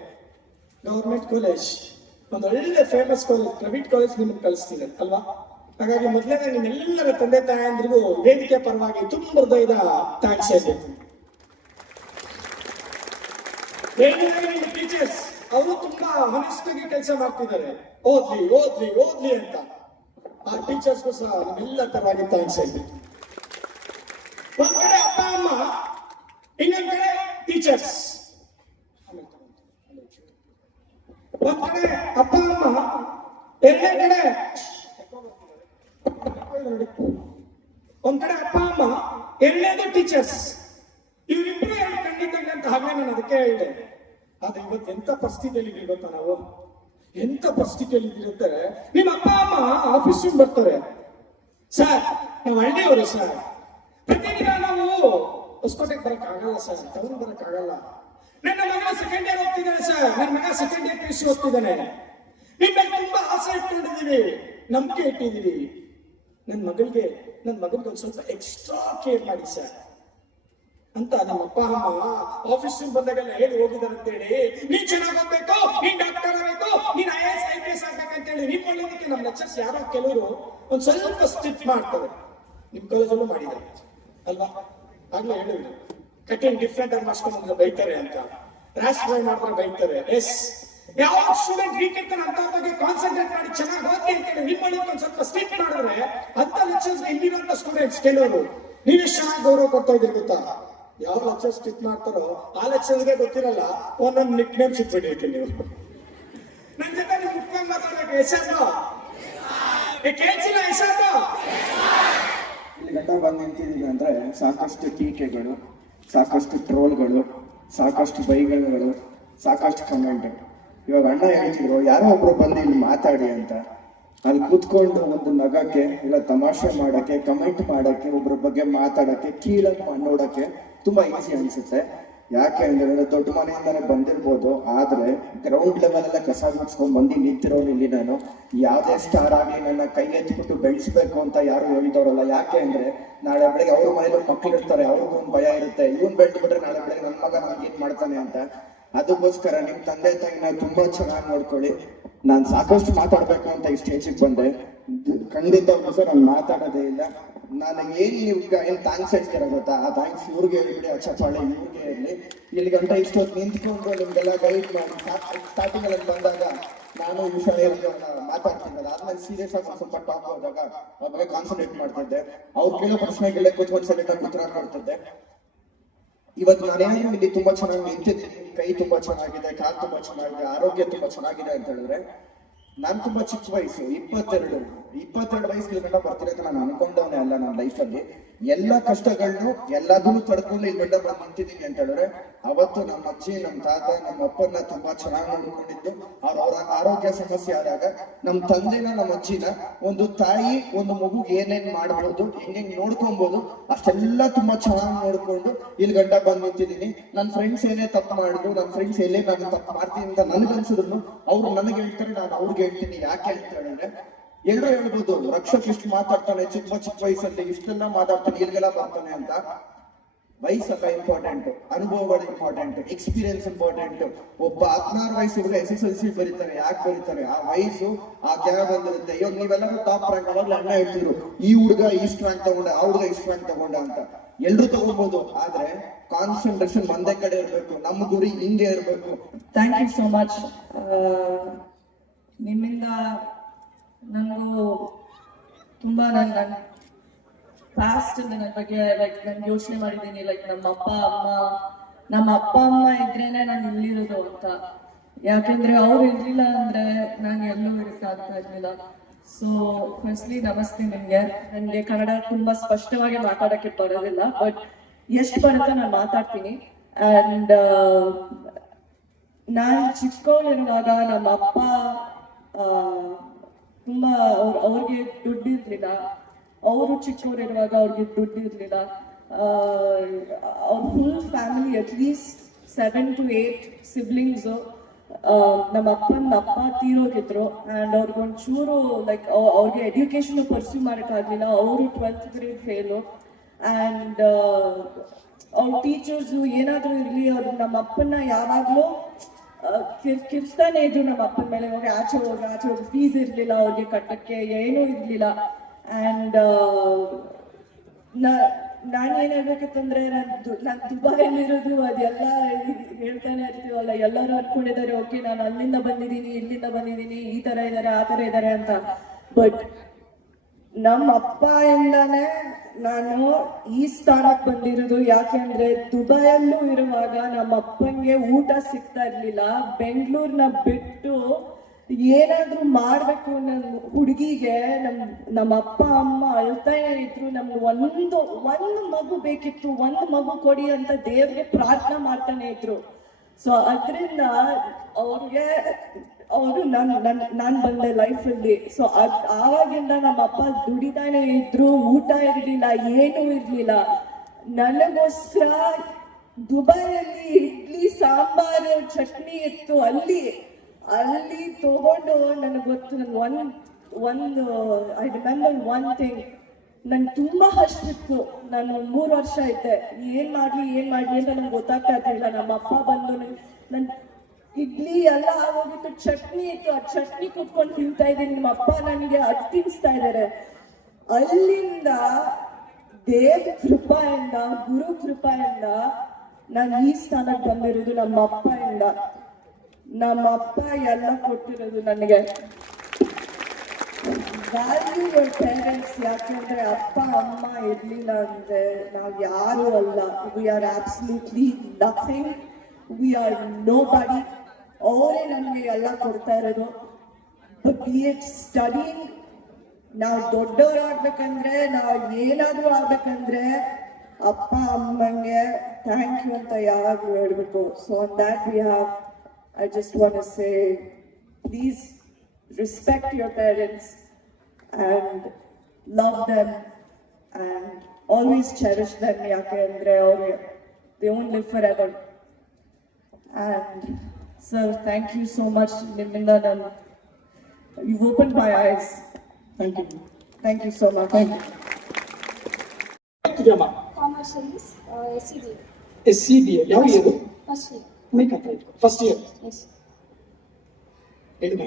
ಗೌರ್ಮೆಂಟ್ ಕಾಲೇಜ್ ಒಂದು ಒಳ್ಳೆ ಫೇಮಸ್ ಕಾಲೇಜ್ ಪ್ರೈವೇಟ್ ಕಾಲೇಜ್ ನಿಮ್ಗೆ ಕಳಿಸ್ತಿದೆ ಅಲ್ವಾ? ಹಾಗಾಗಿ ಮೊದಲನೇ ನಿಮ್ಮೆಲ್ಲರ ತಂದೆ ತಾಯಂದ್ರಿಗೂ ವೇದಿಕೆ ಪರವಾಗಿ ತುಂಬ ಹೃದಯದ ಥ್ಯಾಂಕ್ಸ್ ಹೇಳ್ತೀನಿ ವೇದಿಕೆಯಲ್ಲಿ ನಿಮ್ಮ ಟೀಚರ್ಸ್ ಅವರು ಹೊನಿಷ್ಠಾಗಿ ಕೆಲಸ ಮಾಡ್ತಿದ್ದಾರೆ. ಓದ್ಲಿ ಓದ್ಲಿ ಓದ್ಲಿ ಅಂತ. ಆ ಟೀಚರ್ಸ್ ಸಹ ನಮ್ಮೆಲ್ಲ ತರ ಆಗಿತ್ತು ಒಂದ್ ಕಡೆ ಅಪ್ಪ, ಅಮ್ಮ, ಇನ್ನೊಂದ್ ಕಡೆ ಟೀಚರ್ಸ್ ಒಂದ್ ಕಡೆ ಅಪ್ಪ, ಅಮ್ಮ ಎರಡನೇ ಕಡೆ. ಒಂದ್ ಕಡೆ ಅಪ್ಪ, ಅಮ್ಮ ಎರಡನೇದು ಟೀಚರ್ಸ್ ಇವರಿಬ್ರು ಎರಡು ಕಂಡಿದ್ದಂಗೆ ಅಂತ ಹಾಗೆ ನಾನು ಅದಕ್ಕೆ ಹೇಳಿದೆ. ಆದ್ರೆ ಇವತ್ತು ಎಂತ ಪರಿಸ್ಥಿತಿಯಲ್ಲಿ ಗೊತ್ತಾ ನಾವು? ಎಂತ ಪರಿಸ್ಥಿತಿಯಲ್ಲಿ ಅಂತಾರೆ, ನಿಮ್ಮ ಅಪ್ಪ, ಅಮ್ಮ ಆಫೀಸಿಗೆ ಬರ್ತಾರೆ. ಸರ್ ನಾವು ಹಳ್ಳಿಯವರು ಸರ್ ಪ್ರತಿದಿನ ನಾವು ಹೊಸ್ಕೋಟೆಗೆ ಬರಕ್ ಆಗಲ್ಲ ಸರ್ ಟೌನ್ ಬರಕ್ ಆಗಲ್ಲ. ನನ್ನ ಮಗ ಸೆಕೆಂಡ್ ಇಯರ್ ಓದ್ತಿದ್ದಾನೆ ಸರ್ ನನ್ನ ಮಗ ಸೆಕೆಂಡ್ ಇಯರ್ ಪಿ ಸಿ ಓದ್ತಿದ್ದಾನೆ ನಿಮ್ಮ ತುಂಬಾ ಆಸೆ ಇಟ್ಕೊಂಡಿದ್ದೀವಿ. ನಂಬಿಕೆ ಇಟ್ಟಿದ್ದೀವಿ. ನನ್ನ ಮಗಳಿಗೆ ನನ್ನ ಮಗನಿಗೆ ಒಂದು ಸ್ವಲ್ಪ ಎಕ್ಸ್ಟ್ರಾ ಕೇರ್ ಮಾಡಿ ಸರ್ ಅಂತ ನಮ್ಮ ಅಪ್ಪ ಅಮ್ಮ ಆಫೀಸ್ ಬಂದಾಗೆಲ್ಲ ಹೇಳಿ ಹೋಗಿದ್ದಾರೆ ಅಂತೇಳಿ ನೀನ್ ಚೆನ್ನಾಗಿ ಓದ್ಬೇಕು, ನೀನ್ ಡಾಕ್ಟರ್ ಆಗಬೇಕು, ನೀನ್ I S I P S ಆಗ್ಬೇಕಂತೇಳಿ ನಿಮ್ ಒಳ್ಳೆದಕ್ಕೆ ನಮ್ಮ ಲೆಕ್ಚರ್ಸ್ ಯಾರೋ ಕೆಲವರು ಒಂದ್ ಸ್ವಲ್ಪ ಸ್ಟಿಪ್ ಮಾಡ್ತಾರೆ. ನಿಮ್ ಕಾಲೇಜಲ್ಲೂ ಮಾಡಿದ್ದಾರೆ. ಅಲ್ವಾ? ಆಗ್ಲೇ ಹೇಳಿದ್ರು. ಕಟಿಂಗ್ ಡಿಫ್ರೆಂಟ್ ಆಗಿ ಮಾಡ್ಸ್ಕೊಂಡು ಬೈತಾರೆ ಅಂತ. ರ್ಯಾಶ್ ಡ್ರೈವ್ ಮಾಡ್ತಾರೆ ಬೈತಾರೆ. ಎಸ್ ಯಾವ ಸ್ಟೂಡೆಂಟ್ ವೀಕ್ ಇರ್ತಾನೆ ಅಂತ ಬಗ್ಗೆ ಕಾನ್ಸಂಟ್ರೇಟ್ ಮಾಡಿ ಚೆನ್ನಾಗಿ ಓದಿ ಅಂತೇಳಿ ನಿಮ್ಮ ಒಳ್ಳೇದಕ್ಕೆ ಒಂದ್ ಸ್ವಲ್ಪ ಸ್ಟಿಪ್ ಮಾಡಿದ್ರೆ ಅಂತ ಲೆಕ್ಚರ್ಸ್ ಇಲ್ಲಿರುವಂತ ಸ್ಟೂಡೆಂಟ್ಸ್ ಕೆಲವರು ನೀವೆಷ್ಟು ಚೆನ್ನಾಗಿ ಗೌರವ ಕೊಡ್ತಾ ಇದ್ದೀರಿ ಗೊತ್ತಾ? ಯಾವ ಲೆಕ್ಚರ್ ಸ್ಟಿಕ್ ಮಾಡ್ತಾರೋ ಆ ಲೆಕ್ಚರ್ಗೆ ಗೊತ್ತಿರಲ್ಲ, ಒಂದೊಂದು ನಿಕ್ ನೇಮ್ ಸಿಕ್ಬಿಟ್ಟಿರ್ತೀನಿ ನೀವು. ನನ್ ಜೊತೆ ನೀವು ಮುಖ್ಯ ಮಾತಾಡ್ಬೇಕು ಹೆಸರು ಕೇಳಿಸಿಲ್ಲ ಹೆಸರು ಇಲ್ಲಿ ಬಂದು ನಿಂತಿದ್ದೀನಿ ಅಂದ್ರೆ ಸಾಕಷ್ಟು ಟೀಕೆಗಳು, ಸಾಕಷ್ಟು ಟ್ರೋಲ್ಗಳು, ಸಾಕಷ್ಟು ಬೈಗಳು ಸಾಕಷ್ಟು ಕಮೆಂಟ್ ಇವಾಗ ಅಣ್ಣ ಹೇಳ್ತಿದ್ರು, ಯಾರೋ ಒಬ್ರು ಬಂದು ಇಲ್ಲಿ ಮಾತಾಡಿ ಅಂತ. ಅಲ್ಲಿ ಕೂತ್ಕೊಂಡು ಒಂದು ನಗಕ್ಕೆ ಇಲ್ಲ ತಮಾಷೆ ಮಾಡಕ್ಕೆ ಕಮೆಂಟ್ ಮಾಡಕ್ಕೆ, ಒಬ್ರ ಬಗ್ಗೆ ಮಾತಾಡಕ್ಕೆ ಕೀಳಕ್ಕೆ ನೋಡಕ್ಕೆ ತುಂಬಾ ಈಸಿ ಅನಿಸುತ್ತೆ. ಯಾಕೆ ಅಂದ್ರೆ ದೊಡ್ಡ ಮನೆಯಿಂದಾನೆ ಬಂದಿರ್ಬೋದು, ಆದ್ರೆ ಗ್ರೌಂಡ್ ಲೆವೆಲ್ ಎಲ್ಲ ಕಸ ಗುಡ್ಸ್ಕೊಂಡ್ ಬಂದು ನಿಂತಿರೋನು ಇಲ್ಲಿ ನಾನು. ಯಾವ್ದೇ ಸ್ಟಾರ್ ಆಗ್ಲಿ ನನ್ನ ಕೈ ಎತ್ಬಿಟ್ಟು ಬೆಳೆಸ್ಬೇಕು ಅಂತ ಯಾರು ಹೇಳಿದವರಲ್ಲ ಯಾಕೆ ಅಂದ್ರೆ ನಾಳೆ ಬೆಳಗ್ಗೆ ಅವ್ರ ಮನೇಲಿ ಮಕ್ಳು ಇರ್ತಾರೆ ಅವ್ರಿಗೂ ಒಂದು ಭಯ ಇರುತ್ತೆ. ಇವನ್ ಬೆಳೆದ್ಬಿಟ್ರೆ ನಾಳೆ ಬೆಳಗ್ಗೆ ನನ್ನ ಮಗ ನನಗೆ ಏನ್ ಮಾಡ್ತಾನೆ ಅಂತ. ಅದಕ್ಕೋಸ್ಕರ ನಿಮ್ ತಂದೆ ತಾಯಿನ ತುಂಬಾ ಚೆನ್ನಾಗಿ ನೋಡ್ಕೊಳ್ಳಿ. ನಾನ್ ಸಾಕಷ್ಟು ಮಾತಾಡ್ಬೇಕು ಅಂತ ಈ ಸ್ಟೇಜಿಗೆ ಬಂದೆ. ಖಂಡಿತ ಸರ್ ನಾನು ಮಾತಾಡೋದೇ ಇಲ್ಲ. ನಾನು ಏನ್ ನೀವು ಏನ್ ಥ್ಯಾಂಕ್ಸ್ ಹೇಳ್ತೀರ ಗೊತ್ತಾ? ಆ ಥ್ಯಾಂಕ್ಸ್ ಇವ್ರಿಗೆ ಹೇಳ್ಬಿಡಿ ಆ ಚಪ್ಪಾಳೆ ಇವ್ರಿಗೆ ಇರಲಿ ಇಲ್ಲಿ ಗಂಟ ಇಷ್ಟೊತ್ತು ನಿಂತ್ಕೊಂಡು ನಿಮ್ಗೆಲ್ಲ ಗೈಡ್ ಮಾಡಿ ಸ್ಟಾರ್ಟಿಂಗ್ ಅಲ್ಲಿ ಬಂದಾಗ ನಾನು ಈ ವಿಷಯ ಮಾತಾಡ್ತಿದ್ದೆ ಆದ್ಮೇಲೆ ಸೀರಿಯಸ್ ಆಗಿ ಸ್ವಲ್ಪ ಟಾಪ್ ಹೋದಾಗ ಬಗ್ಗೆ ಕಾನ್ಸಂಟ್ರೇಟ್ ಮಾಡ್ತಿದ್ದೆ. ಅವ್ರು ಕೇಳೋ ಪ್ರಶ್ನೆಗೆಲ್ಲ ಕೂತ್ಕೊಂಡು ಸೆಲೆಕ್ಟ್ ಉತ್ತರ ಇವತ್ತು ನಾನೇನು ಇಲ್ಲಿ ತುಂಬಾ ಚೆನ್ನಾಗಿ ನಿಂತಿದ್ದೀನಿ. ಕೈ ತುಂಬಾ ಚೆನ್ನಾಗಿದೆ, ಕಾಲು ತುಂಬಾ ಚೆನ್ನಾಗಿದೆ, ಆರೋಗ್ಯ ತುಂಬಾ ಚೆನ್ನಾಗಿದೆ ಅಂತ ಹೇಳಿದ್ರೆ, ನಾನು ತುಂಬಾ ಚಿಕ್ಕ ವಯಸ್ಸು, ಇಪ್ಪತ್ತೆರಡು. ಇಪ್ಪತ್ತೆರಡು ವಯಸ್ಸಿಗೆ ಗಂಟ ಬರ್ತೀನಿ ಅಂತ ನಾನು ಅನ್ಕೊಂಡವನೇ ಅಲ್ಲ ನನ್ನ ಲೈಫಲ್ಲಿ ಎಲ್ಲ ಕಷ್ಟಗಳನ್ನು ಎಲ್ಲದನ್ನು ತಡ್ಕೊಂಡು ಇಲ್ಲಿ ಗಂಟ ಬಂದು ನಿಂತಿದ್ದೀನಿ ಅಂತ ಹೇಳಿದ್ರೆ, ಅವತ್ತು ನಮ್ಮ ಅಜ್ಜಿ, ನಮ್ಮ ತಾತ, ನಮ್ಮ ಅಪ್ಪನ್ನ ತುಂಬಾ ಚೆನ್ನಾಗಿ ನೋಡ್ಕೊಂಡಿದ್ದು. ಅವ್ರ ಅವರ ಆರೋಗ್ಯ ಸಮಸ್ಯೆ ಆದಾಗ ನಮ್ಮ ತಂದೆನ, ನಮ್ಮ ಅಜ್ಜಿನ ಒಂದು ತಾಯಿ, ಒಂದು ಮಗು ಏನೇನ್ ಮಾಡ್ಬೋದು ಹೆಂಗ್ ನೋಡ್ಕೊಬಹುದು ಅಷ್ಟೆಲ್ಲ ತುಂಬಾ ಚೆನ್ನಾಗಿ ನೋಡ್ಕೊಂಡು ಇಲ್ಲಿ ಗಂಡ ಬಂದು ನಿಂತಿದ್ದೀನಿ. ನನ್ನ ಫ್ರೆಂಡ್ಸ್ ಏನೇ ತಪ್ಪು ಮಾಡಿದ್ರು ನನ್ನ ಫ್ರೆಂಡ್ಸ್ ಎಲ್ಲೇ ನಾನು ತಪ್ಪು ಮಾಡ್ತೀನಿ ಅಂತ ನನಗೆ ಅನ್ಸಿದ್ರು ಅವ್ರು ನನಗೆ ಹೇಳ್ತಾರೆ, ನಾನು ಅವ್ರಿಗೆ ಹೇಳ್ತೀನಿ. ಯಾಕೆ ಅಂತ ಹೇಳಿದ್ರೆ ಎಲ್ಲರೂ ಹೇಳ್ಬೋದು ರಕ್ಷಕ್ ಇಷ್ಟು ಮಾತಾಡ್ತಾನೆ, ಚಿಕ್ಕ ಚಿಕ್ಕ ವಯಸ್ಸಲ್ಲಿ ಇಷ್ಟೆಲ್ಲ ಮಾತಾಡ್ತಾನೆ ಇಲ್ಲಿಗೆಲ್ಲ ಬರ್ತಾನೆ ಅಂತ. ವಯಸ್ಸಲ್ಲ ಇಂಪಾರ್ಟೆಂಟ್ ಅನುಭವಗಳು ಇಂಪಾರ್ಟೆಂಟ್ ಎಕ್ಸ್ಪೀರಿಯನ್ಸ್ ಇಂಪಾರ್ಟೆಂಟ್ ಒಬ್ಬ ಹದಿನಾರು ವಯಸ್ಸು ಹುಡುಗ ಎಸ್ ಎಸ್ ಎಲ್ ಸಿ ಬರೀತಾರೆ, ಯಾಕೆ ಬರೀತಾರೆ? ಆ ವಯಸ್ಸು, ಆ ಜಾಗ ಬಂದಿರುತ್ತೆ. ಇವಾಗ ನೀವೆಲ್ಲರೂ ಟಾಪ್ ರ್ಯಾಂಕ್ ಅವಾಗಲೇ ಅಣ್ಣ ಹೇಳ್ತಿದ್ರು, ಈ ಹುಡುಗ ಇಷ್ಟು ರ್ಯಾಂಕ್ ತಗೊಂಡ, ಆ ಹುಡುಗ ಇಷ್ಟು ರ್ಯಾಂಕ್ ತಗೊಂಡ ಅಂತ. ಎಲ್ರು ತಗೋಬಹುದು ಆದ್ರೆ ಕಾನ್ಸಂಟ್ರೇಷನ್ ಒಂದೇ ಕಡೆ ಇರಬೇಕು, ನಮ್ಮ ಗುರಿ ಹಿಂಗೆ ಇರಬೇಕು. ಥ್ಯಾಂಕ್ ಯು ಸೋ ಮಚ್ ನಿಮ್ಮಿಂದ ನನಗೂ ತುಂಬ ನನ್ನ ನನ್ನ ಪಾಸ್ಟ್ ನನ್ನ ಬಗ್ಗೆ ಲೈಕ್ ನಾನು ಯೋಚನೆ ಮಾಡಿದ್ದೀನಿ ಲೈಕ್ ನಮ್ಮ ಅಪ್ಪ, ಅಮ್ಮ. ನಮ್ಮ ಅಪ್ಪ, ಅಮ್ಮ ಇದ್ರೇನೆ ನಾನು ಇಲ್ಲಿರೋದು ಅಂತ. ಯಾಕೆಂದ್ರೆ ಅವ್ರು ಇರ್ಲಿಲ್ಲ ಅಂದ್ರೆ ನಾನು ಎಲ್ಲೂ ಅಂತ ಇರ್ಲಿಲ್ಲ. ಸೊ ಫಸ್ಟ್ಲಿ ನಮಸ್ತೆ ನಿಮ್ಗೆ. ನನಗೆ ಕನ್ನಡ ತುಂಬಾ ಸ್ಪಷ್ಟವಾಗಿ ಮಾತಾಡಕ್ಕೆ ಬರೋದಿಲ್ಲ ಬಟ್ ಎಷ್ಟು ಬರುತ್ತೆ ನಾನು ಮಾತಾಡ್ತೀನಿ. ಅಂಡ್ ನಾನು ಚಿಕ್ಕವಳಿರುವಾಗ ನಮ್ಮ ಅಪ್ಪ ತುಂಬಾ ಅವ್ರ ಅವ್ರಿಗೆ ದುಡ್ಡು ಇರ್ಲಿಲ್ಲ. ಅವರು ಚಿಕ್ಕವರಿರುವಾಗ ಅವ್ರಿಗೆ ದುಡ್ಡು ಇರ್ಲಿಲ್ಲ. ಅವ್ರ full family at least seven to eight siblings ನಮ್ಮ ಅಪ್ಪನ ಅಪ್ಪ ತೀರೋಗಿದ್ರು. ಆ್ಯಂಡ್ ಅವ್ರಿಗೊಂಚೂರು ಲೈಕ್ ಅವ್ರಿಗೆ ಎಡ್ಯುಕೇಷನ್ ಪರ್ಸ್ಯೂ ಮಾಡೋಕ್ಕಾಗಲಿಲ್ಲ ಅವರು ಟ್ವೆಲ್ತ್ ಗ್ರೇಡ್ ಫೇಲು ಆ್ಯಂಡ್ ಅವ್ರ ಟೀಚರ್ಸು ಏನಾದರೂ ಇರಲಿ, ಅವ್ರು ನಮ್ಮ ಅಪ್ಪನ ಯಾವಾಗಲೂ ಕಿರ್ ಕಿರ್ಸ್ತಾನೆ ಇದ್ರು ನಮ್ಮ ಅಪ್ಪನ ಮೇಲೆ. ಹೋಗಿ ಆಚೆ ಹೋಗಿ ಆಚೆ ಹೋಗಿ ಫೀಸ್ ಇರಲಿಲ್ಲ, ಅವ್ರಿಗೆ ಕಟ್ಟಕ್ಕೆ ಏನೂ ಇರಲಿಲ್ಲ. ಆ್ಯಂಡ್ ನಾನು ಏನು ಹೇಳ್ಬೇಕಂತಂದ್ರೆ, ನಾನು ನಾನು ದುಬೈಲಿರೋದು ಅದೆಲ್ಲ ಹೇಳ್ತಾನೆ ಇರ್ತೀವಲ್ಲ, ಎಲ್ಲರೂ ಅನ್ಕೊಂಡಿದ್ದಾರೆ, ಓಕೆ, ನಾನು ಅಲ್ಲಿಂದ ಬಂದಿದ್ದೀನಿ, ಇಲ್ಲಿಂದ ಬಂದಿದ್ದೀನಿ, ಈ ಥರ ಇದ್ದಾರೆ ಆ ಥರ ಇದ್ದಾರೆ ಅಂತ. ಬಟ್ ನಮ್ಮ ಅಪ್ಪ ಇಂದಾನೆ ನಾನು ಈ ಸ್ಥಾನಕ್ಕೆ ಬಂದಿರೋದು ಯಾಕೆಂದ್ರೆ ದುಬೈಯಲ್ಲೂ ಇರುವಾಗ ನಮ್ಮ ಅಪ್ಪಂಗೆ ಊಟ ಸಿಗ್ತಾ ಇರ್ಲಿಲ್ಲ. ಬೆಂಗಳೂರನ್ನ ಬಿಟ್ಟು ಏನಾದ್ರೂ ಮಾಡ್ಬೇಕು ನನ್ನ ಹುಡುಗಿಗೆ ನಮ್ ನಮ್ಮ ಅಪ್ಪ ಅಮ್ಮ ಅಳ್ತಾ ಇದ್ರು. ನಮ್ಗೆ ಒಂದು ಒಂದು ಮಗು ಬೇಕಿತ್ತು. ಒಂದು ಮಗು ಕೊಡಿ ಅಂತ ದೇವ್ರಿಗೆ ಪ್ರಾರ್ಥನೆ ಮಾಡ್ತಾನೆ ಇದ್ರು. ಸೊ ಅದರಿಂದ ಅವ್ರಿಗೆ ಅವರು ನನ್ ನನ್, ನಾನ್ ಬಂದೆ ಲೈಫಲ್ಲಿ ಸೊ ಅದ್ ಆವಾಗಿಂದ ನಮ್ಮ ಅಪ್ಪ ದುಡಿತಾನೆ ಇದ್ರು, ಊಟ ಇರ್ಲಿಲ್ಲ, ಏನೂ ಇರ್ಲಿಲ್ಲ. ನನಗೋಸ್ಕರ ದುಬೈಯಲ್ಲಿ ಇಡ್ಲಿ, ಸಾಂಬಾರು, ಚಟ್ನಿ ಇತ್ತು ಅಲ್ಲಿ. ಅಲ್ಲಿ ತಗೊಂಡು ನನಗೆ ಗೊತ್ತು, ನನ್ಗೆ ಒಂದ್, ಒಂದು, ಐ ರಿಮೆಂಬರ್ ಒನ್ ಥಿಂಗ್ ನನ್ ತುಂಬಾ ಹಸಿತ್ತು ನಾನು ಮೂರು ವರ್ಷ ಇದ್ದೆ ಏನ್ ಮಾಡ್ಲಿ ಏನ್ ಮಾಡ್ಲಿ ಅಂತ ನಂಗೆ ಗೊತ್ತಾಗ್ತಾ ಇರ್ಲಿಲ್ಲ. ನಮ್ಮ ಅಪ್ಪ ಬಂದು ನನ್ ನನ್ ಇಡ್ಲಿ ಎಲ್ಲ ಆಗೋಗಿತ್ತು ಚಟ್ನಿ ಇತ್ತು. ಆ ಚಟ್ನಿ ಕುತ್ಕೊಂಡು ತಿಂತಾ ಇದ್ದೀನಿ. ನಿಮ್ಮ ಅಪ್ಪ ನನಗೆ ಅದು ತಿನ್ಸ್ತಾ ಇದ್ದಾರೆ. ಅಲ್ಲಿಂದ ದೇವ್ ಕೃಪಾಯಿಂದ, ಗುರು ಕೃಪಾಯಿಂದ ನಾನು ಈ ಸ್ಥಾನಕ್ಕೆ ಬಂದಿರೋದು ನಮ್ಮ ಅಪ್ಪಯಿಂದ. ನಮ್ಮ ಅಪ್ಪ ಎಲ್ಲ ಕೊಟ್ಟಿರೋದು ನನಗೆ. ವ್ಯಾಲ್ಯೂ ಯೋರ್ ಪೇರೆಂಟ್ಸ್ ಯಾಕೆಂದ್ರೆ ಅಪ್ಪ, ಅಮ್ಮ ಇರ್ಲಿಲ್ಲ ಅಂದ್ರೆ ನಾವು ಯಾರು ಅಲ್ಲ. We are absolutely nothing we are nobody ಅವರೇ ನಮಗೆ ಎಲ್ಲ ಕೊಡ್ತಾ ಇರೋದು ಬಿ ಎಟ್ ಸ್ಟಡಿಂಗ್ ನಾವು ದೊಡ್ಡವರಾಗ್ಬೇಕಂದ್ರೆ ನಾವು ಏನಾದ್ರೂ ಆಗ್ಬೇಕಂದ್ರೆ ಅಪ್ಪ ಅಮ್ಮಂಗೆ ಥ್ಯಾಂಕ್ ಯು ಅಂತ ಯಾವಾಗಲೂ ಹೇಳ್ಬೇಕು so on that we have I just want say please respect your parents and love them and always cherish them ಯಾಕೆ ಅಂದರೆ ಅವರು they won't live forever. And sir thank you so much ನಿಮ್ಮಿಂದ ನಾನು you've opened my eyes. Thank you thank you so much. ಜಮ commerce service S C B S C B ಯಾವ year first year mic ಇಟ್ಕೊ first year ಹೇಳಿ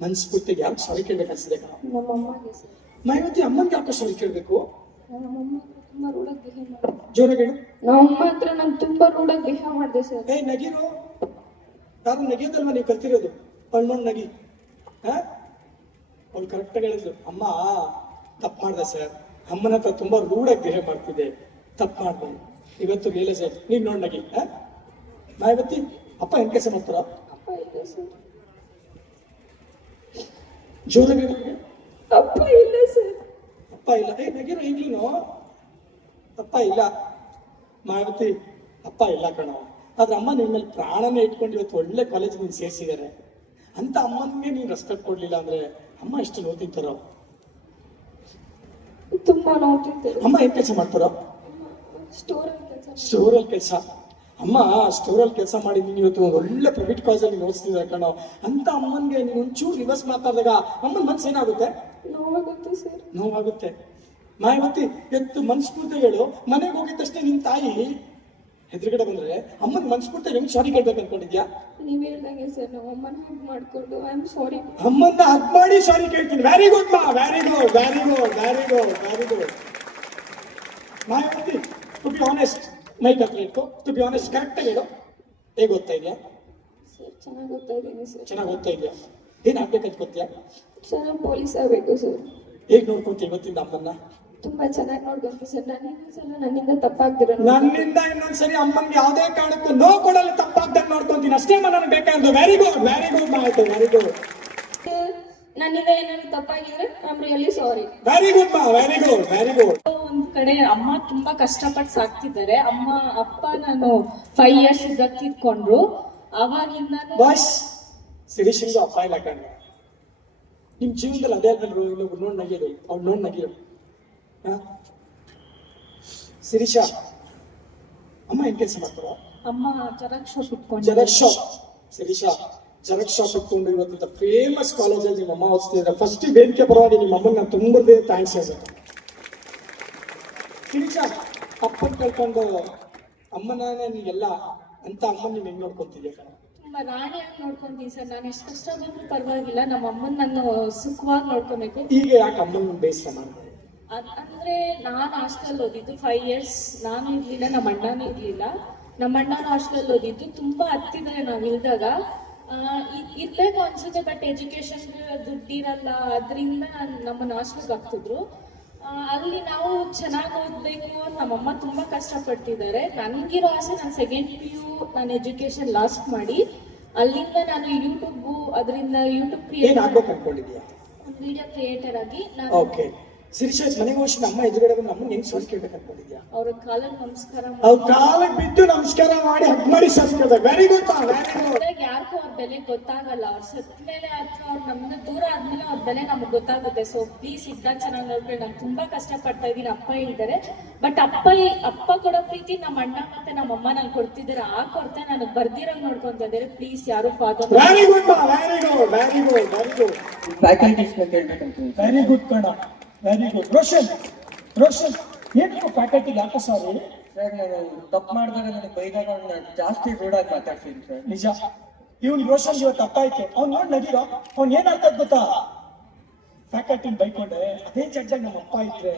ಮಾಯ ಸ್ಫೂರ್ತಿಗೆ ಯಾರು ಸಾರಿ ಕೇಳಬೇಕು ನಮ್ಮ ನಮ್ಮಮ್ಮಗೆ sir. ಮಾಯವತಿ ಅಮ್ಮನಿಗೆ ಯಾಕೆ ಸಾರಿ ಕೇಳ್ಬೇಕು? ನಮ್ಮಮ್ಮ ತುಂಬಾ ರೂಢಾಗಿ ಬಿಹೇವ್ ಮಾಡಿದೆ. ಜೋರಾಗಿ ಹೇಳು. ನಮ್ಮಮ್ಮ ಹತ್ರ ನಾನು ತುಂಬಾ ರೂಢಾಗಿ ಬಿಹೇವ್ ಮಾಡಿದೆ ಸರ್. ಏ ನಗಿರು. ಯಾರು ನಗಿಯೋದಲ್ವ ನೀವು ಕಲ್ತಿರೋದು? ಅಣ್ಣೊಂದು ನಗಿ. ಹಾ? ಅವ್ಳು ಕರೆಕ್ಟ್ ಹೇಳಿದ್ಲು. ಅಮ್ಮ ತಪ್ಪು ಮಾಡ್ದೆ ಸರ್ ಅಮ್ಮನ ಹತ್ರ ತುಂಬಾ ರೂಢಾಗಿ ಬಿಹೇವ್ ಮಾಡ್ತಿದ್ದೆ. ತಪ್ಪು ಮಾಡ್ದೆ. ಇವತ್ತು ರಿಯಲೈಸ್ ಸರ್ ನೀವ್ ನೋಡ್ ನಗಿ. ಹಾ? ಮಾಯಾವತಿ ಅಪ್ಪ ಹೆಂಗೆ ಕೆಲಸ ಮಾಡ್ತಾರ? ಸರ್ ಜೋರಾಗಿ ಹೇಳು. ಅಪ್ಪ ಇಲ್ಲ ಸರ್ ಅಪ್ಪ ಇಲ್ಲ. ಏ ನಗಿರೋ ಈಗ್ಲೂ ಅಪ್ಪ ಇಲ್ಲ. ಮಾಯಾವತಿ ಅಪ್ಪ ಇಲ್ಲ ಕಣೋ. ಆದ್ರೆ ಅಮ್ಮ ನಿನ್ ಮೇಲೆ ಪ್ರಾಣನೇ ಇಟ್ಕೊಂಡು ಇವತ್ತು ಒಳ್ಳೆ ಕಾಲೇಜ್ ನೀನು ಸೇರಿಸಿದ್ದಾರೆ ಅಂತ ಅಮ್ಮನಿಗೆ ನೀನ್ ರೆಸ್ಪೆಕ್ಟ್ ಕೊಡ್ಲಿಲ್ಲ ಅಂದ್ರೆ ಅಮ್ಮ ಎಷ್ಟು ನೋಡ್ತಿರ್ತಾರೋ ತುಂಬಾ ನೋಡ್ತಿರ್ತಾರೆ ಅಮ್ಮ ಏನ್ ಕೆಲಸ ಮಾಡ್ತಾರೋ? ಸ್ಟೋರಲ್ಲಿ ಕೆಲಸ ಅಮ್ಮ ಸ್ಟೋರಲ್ಲಿ ಕೆಲಸ ಮಾಡಿ ನೀನು ಇವತ್ತು ಒಳ್ಳೆ ಪ್ರೈವೇಟ್ ಕಾಲೇಜಲ್ಲಿ ಅಲ್ಲಿ ಓದಿಸ್ತಿದ್ದಾರೆ ಕಣೋ. ಅಂತ ಅಮ್ಮನ್ಗೆ ನೀನು ಒಂಚೂರು ರಿವರ್ಸ್ ಮಾತಾಡಿದಾಗ ಅಮ್ಮನ ಮನ್ಸು ಏನಾಗುತ್ತೆ? ನೋವಾಗುತ್ತೆ ಸರ್. ನೋವಾಗುತ್ತೆ. ಮಾಯವತಿ ಎತ್ತು ಮನ್ಸ್ಫೂರ್ತಿ ಹೇಳು ಮನೆಗೆ ಹೋಗಿದ್ದಷ್ಟೇ ತಕ್ಷಣ ನಿನ್ ತಾಯಿ ಎದುರುಗಡೆ ಬಂದ್ರೆ ಅಮ್ಮನ ಮನ್ಸ್ಫೂರ್ತಿ ಹೆಂಗ್ ಸಾರಿ ಕೇಳ್ಬೇಕು ಅನ್ಕೊಂಡಿದ್ಯಾ? ನೀವ್ ಹೇಳ್ದಂಗೆ ಸರ್ ನಮ್ಮ ಅಮ್ಮನ ಹಗ್ ಮಾಡ್ಕೊಂಡು ಐ ಆಮ್ ಸಾರಿ ಅಮ್ಮನ್ನ ಹಗ್ ಮಾಡಿ ಸಾರಿ ಕೇಳ್ತೀನಿ. ವೆರಿ ಗುಡ್ ಮಾ. Very good very good very good very good Mayavati to be honest mic ಹತ್ರ ಇಟ್ಕೋ. ಟು ಬಿ ಆನೆಸ್ಟ್ ಕರೆಕ್ಟ್ ಹೇಳು. ಹೇಗೆ ಓದ್ತಾ ಇದೆಯಾ? ಸರ್ ಚೆನ್ನಾಗಿ ಓದ್ತಾ ಇದ್ದೀನಿ ಸರ್. ಚೆನ್ನಾಗಿ ಓದ್ತಾ ಇದೆಯಾ? ಏನ್ ಆಗ್ಬೇಕಂತ ಗೊತ್ತೀಯಾ? ಸರ್ ಪೊಲೀಸ್ ಆಗ್ಬೇಕು ಸರ್. ಹೇಗ್ ನೋಡ್ಕೊಂತೀವಿ ಇವತ್ತಿಂದ ಅಮ್ಮನ್ನ? ತುಂಬಾ ಚೆನ್ನಾಗಿ ನೋಡ್ಬೇಕು ಸರ್. ನಾನು ಇನ್ನೊಂದ್ಸಲ ನನ್ನಿಂದ ತಪ್ಪಾಗ್ದಿರ ನನ್ನಿಂದ ಇನ್ನೊಂದ್ಸರಿ ಅಮ್ಮನ್ಗೆ ಯಾವುದೇ ಕಾರಣಕ್ಕೂ ನೋ ಕೊಡಲು ತಪ್ಪಾಗ್ದಂಗೆ ನೋಡ್ಕೊಂತೀನಿ. ಅಷ್ಟೇ ನನಗೆ ಬೇಕಾದ್ದು ವೆರಿ ಗುಡ್ ವೆರಿ ಗುಡ್ ಆಯ್ತು ವೆರಿ ಗುಡ್ ನನ್ನಿಂದ ಏನಾದ್ರು ತಪ್ಪಾಗಿದ್ರೆ I am really sorry very good ಮಾ ವೆರಿ ಗುಡ್ ವೆರಿ ಗುಡ್ ಒಂದ್ ಕಡೆ ಅಮ್ಮ ತುಂಬಾ ಕಷ್ಟಪಟ್ಟು ಸಾಕ್ತಿದ್ದಾರೆ. ಅಮ್ಮ ಅಪ್ಪ ನಾನು ಫೈವ್ ಇಯರ್ಸ್ ಇದ್ದಾಗ ತೀರ್ಕೊಂಡ್ರು ಅವಾಗಿಂದ ಬಸ್ ಸಿರಿಶಿಂಗು ಅಪ್ಪ ಇಲ್ಲ ಕಣ್ಣ ನಿಮ್ ಜೀವನದಲ್ಲಿ ಅದೇ ಅಲ್ರು ಇನ್ನೊಬ್ರು ನೋಡ್ ನಗಿಯೋದು. ಅವ್ಳು ನೋಡ್ ನಗಿಯೋದು. ಸಿರಿಶಾ ಅಮ್ಮ ಏನ್ ಕೆಲಸ ಮಾಡ್ತಾರ ಅಮ್ಮ ಜೆರಾಕ್ಸ್ ಶಾಪ್ ಇಟ್ಕೊಂಡು xerox shop Shirisha xerox shop ಇಟ್ಕೊಂಡು ಇವತ್ತು ಫೇಮಸ್ ಕಾಲೇಜಲ್ಲಿ ನಿಮ್ಮ ಅಮ್ಮ ಓದಿಸ್ತಿದ್ರೆ ಫಸ್ಟ್ ಬೇಡಿಕೆ ಪರವಾಗಿ ನಿಮ್ಮ ಅಮ್ಮನ ನಾನು ತುಂಬ ಥ್ಯಾಂಕ್ಸ್ ಹೇಳ್ಬೇಕು. ಸಿರಿಶಾ ಅಪ್ಪನ್ ಕಳ್ಕೊಂಡು ಅಮ್ಮನೇ ನೀಗೆಲ್ಲ ಅಂತ ಅಮ್ಮನ ನೀನ್ ಹೆಂಗ್ ನೋಡ್ಕೊಂತಿದ್ಯಾ ಕಣ? ತುಂಬಾ ರಾಣಿಯಾಗಿ ನೋಡ್ಕೊಂತೀನಿ ಸರ್? ನಾನು ಎಷ್ಟು ಕಷ್ಟ ಬಂದ್ರೂ ಪರವಾಗಿಲ್ಲ. ನಮ್ಮ ಅಮ್ಮನ ನಾನು ಸುಖವಾಗಿ ನೋಡ್ಕೊಬೇಕು. ಈಗ ಯಾಕೆ ಅಮ್ಮನ ಬೇಸರ ಅದ್- ಅಂದ್ರೆ ನಾನು ಹಾಸ್ಟೆಲ್ ಓದಿದ್ದು ಫೈವ್ ಇಯರ್ಸ್ ನಾನು ಇರ್ಲಿಲ್ಲ ನಮ್ಮ ಅಣ್ಣನೂ ಇರ್ಲಿಲ್ಲ. ನಮ್ಮ ಅಣ್ಣನ ಹಾಸ್ಟೆಲ್ ಓದಿದ್ದು. ತುಂಬಾ ಹತ್ತಿದ್ರೆ ನಾವು ಇಲ್ದಾಗ. ಇರ್ಬೇಕು ಅನ್ಸುತ್ತೆ ಬಟ್ ಎಜುಕೇಶನ್ ದುಡ್ಡಿರಲ್ಲ ಅದರಿಂದ ನಮ್ಮನ್ನ ಹಾಸ್ಟೆಲ್ಗೆ ಹಾಕ್ತಿದ್ರು. ಅಲ್ಲಿ ನಾವು ಚೆನ್ನಾಗಿ ಓದ್ಬೇಕು. ಅಂತ ನಮ್ಮಮ್ಮ ತುಂಬಾ ಕಷ್ಟಪಡ್ತಿದ್ದಾರೆ. ನನಗಿರೋ ಆಸೆ ನಾನು ಸೆಕೆಂಡ್ ಪಿ ಯು ನಾನು ಎಜುಕೇಶನ್ ಲಾಸ್ಟ್ ಮಾಡಿ. ಅಲ್ಲಿಂದ ನಾನು ಯೂಟ್ಯೂಬ್ ಅದರಿಂದ ಯೂಟ್ಯೂಬ್ ಕ್ರಿಯೇಟ್ ಅನ್ಕೊಂಡಿದ್ಯಾ ವಿಡಿಯೋ ಕ್ರಿಯೇಟರ್ ಆಗಿ ನಾನು ಶಿರೀಷಾ ಮನೆಗೆ ಹೋಗಿ ನಮ್ಮ ಎದುರುಗಡೆ ಬಂದು ಅಮ್ಮನ ಹೆಂಗ್ ಸಾರಿ ಕೇಳ್ಬೇಕು ಅನ್ಕೊಂಡಿದ್ಯಾ? ಅವ್ರ ಕಾಲಕ್ಕೆ ನಮಸ್ಕಾರ ಅವ್ರ ಕಾಲಕ್ಕೆ ಬಿದ್ದು ನಮಸ್ಕಾರ ಮಾಡಿ ಹಗ್ ಮಾಡಿ sorry very good very good ಇದ್ದಾಗ ಯಾರಿಗೂ ಅವ್ರ ಬೆಲೆ ಗೊತ್ತಾಗಲ್ಲ. ಅವ್ರ ಸತ್ ಮೇಲೆ ಅಥವಾ ಅವ್ರ ನಮ್ಮಿಂದ ದೂರ ಆದ್ಮೇಲೆ ಅವ್ರ ಬೆಲೆ ನಮ್ಗೆ ಗೊತ್ತಾಗುತ್ತೆ. ಸೊ ಪ್ಲೀಸ್ ಇದ್ದಾಗ ಚೆನ್ನಾಗಿ ನೋಡ್ಕೊಂಡು ನಾನು ತುಂಬಾ ಕಷ್ಟ ಪಡ್ತಾ ಇದ್ದೀನಿ. ಅಪ್ಪ ಹೇಳಿದ್ದಾರೆ ಬಟ್ ಅಪ್ಪ ಅಪ್ಪ ಕೊಡೋ ಪ್ರೀತಿ ನಮ್ಮ ಅಣ್ಣ ಮತ್ತೆ ನಮ್ಮ ಅಮ್ಮ ನಾನು ಕೊಡ್ತಿದ್ದಾರೆ. ಆ ಕೊರತೆ ನನಗೆ ಬರ್ದಿರಂಗ್ ನೋಡ್ಕೊಂತ ಇದ್ದಾರೆ. ಪ್ಲೀಸ್ ಯಾರು father very good very good very good very good ಫ್ಯಾಕಲ್ಟೀಸ್ನ ಕೇಳ್ಬೇಕಂತ ವೆರಿ ಗುಡ್ ಕಣ. ವೆರಿ ಗುಡ್ ರೋಷನ್ ರೋಷನ್ ಏನಕ್ಕೆ ಫ್ಯಾಕಲ್ಟಿ ಯಾಕೆ ಸಾರಿ? ಸರ್ ನಾನು ತಪ್ಪು ಮಾಡಿದಾಗ ನನಗೆ ಬೈದಾಗ ನಾನು ಜಾಸ್ತಿ ರೂಢಾಗಿ ಮಾತಾಡ್ತೀನಿ ಸರ್ ನಿಜ. ಇವ್ನು ರೋಷನ್ ಇವತ್ತು ಅರ್ಥ ಆಯ್ತು. ಅವ್ನು ನೋಡಿ ನಗಿರೋ ಅವ್ನು ಏನು ಅರ್ಥ ಗೊತ್ತಾ? ಫ್ಯಾಕಲ್ಟಿನ ಬೈಕೊಂಡೆ ಅದೇ ಜಡ್ಜಾಗಿ ನಮ್ಮ ಅಪ್ಪ ಇದ್ರೆ